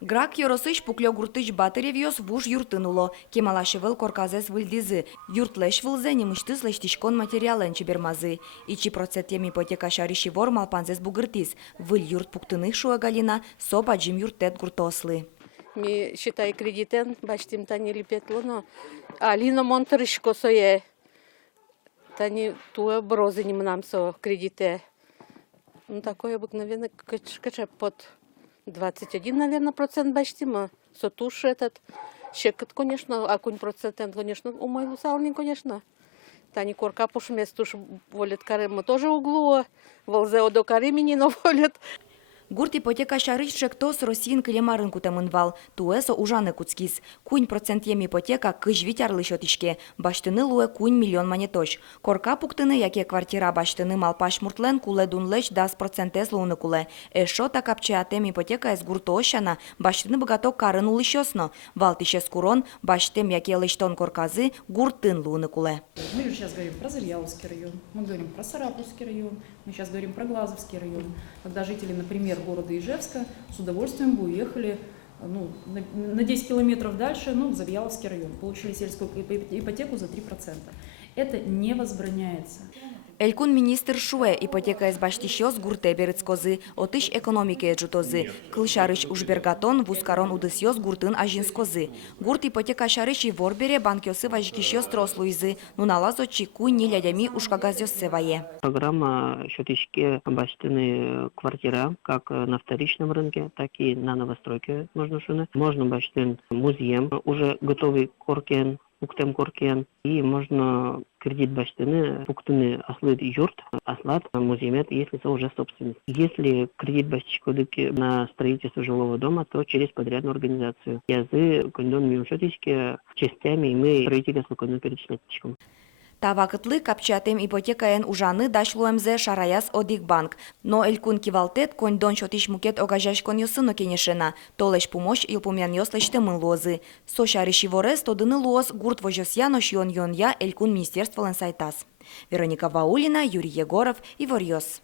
Грак Йоросыш пуклё гуртыч батыревьёс вуж юртынуло. Кемалашевел корказес выльдизы. Юртлэш вылзе немыштыз лештишкон материален чебермазы. Ичи процентем ипотека шариши вор малпанзес бугыртиз. Выль юрт пуктыных шуа галина, соба джим юртет гуртослы. Ми считай кредитен, бачтим тани липетло, но алино монторишко сое. Тани туа брозы нам со кредите. Ну такое обыкновенно кача под 21, наверное, процент бачтима. Сотуш этот. Щекот, конечно, а кунь процент, конечно, умой лусални, конечно. Тани корка пушмес туш волят карема тоже углу. Волзе до каремини, но волят. Гурт ипотека шарыш шектос Россиин килема рынку темынвал. Туэсо ужаны куцкис. Кунь процентем ипотека кыж витярлы шотишке. Баштыны луэ кунь миллион монетош. Корка пуктыны, яке квартира баштыны малпаш муртлен куле дунлеч 10% луны куле. Эшота капчатем ипотека эс гурто ощана. Баштыны богато карын улыщосно. Валтишес курон баштем яке лыштон корказы гуртын луны куле. Мы же сейчас говорим про Завьяловский район, мы говорим про Сарапульский район, мы сейчас говорим про Глазовский район. Когда жители, например, города Ижевска с удовольствием бы уехали на 10 километров дальше, в Завьяловский район, получили сельскую ипотеку за 3%. Это не возбраняется. Элькун министр шуэ ипотека из баштищос гурте берецкозы, отыш экономике джутозы. Кылшарыш ужбергатон вускарон удысьос гуртын ажинскозы. Гурт ипотека шарыш и ворбере банкёсы важкищос трослуизы, нуналазо чику нилядями ушкагазёс севае. Программа счетчики баштыны квартира, как на вторичном рынке, так и на новостройке можно шины. Можно баштын музеем, уже готовый коркен, пуктем коркен, и можно кредит баштыны, пуктыны аслыд юрт, аслад музеемет, если это уже собственность. Если кредит баштичкодыки на строительство жилого дома, то через подрядную организацию. Язы кондон мимшотички частями мы строительство кондон перечислятичком. Тавакытлы капчатем ипотекаен ужаны дашлуэмзе шараяс одик банк. Но элькун кивалтет коньдон шотиш мукет огажаш коньосыно кенешена. Толеш помощь илпумян йослеште мылозы. Сошариши ворес тодыны лоз гурт вожосьяно шьон я элькун министерство сайтас. Вероника Ваулина, Юрий Егоров и Ворьос.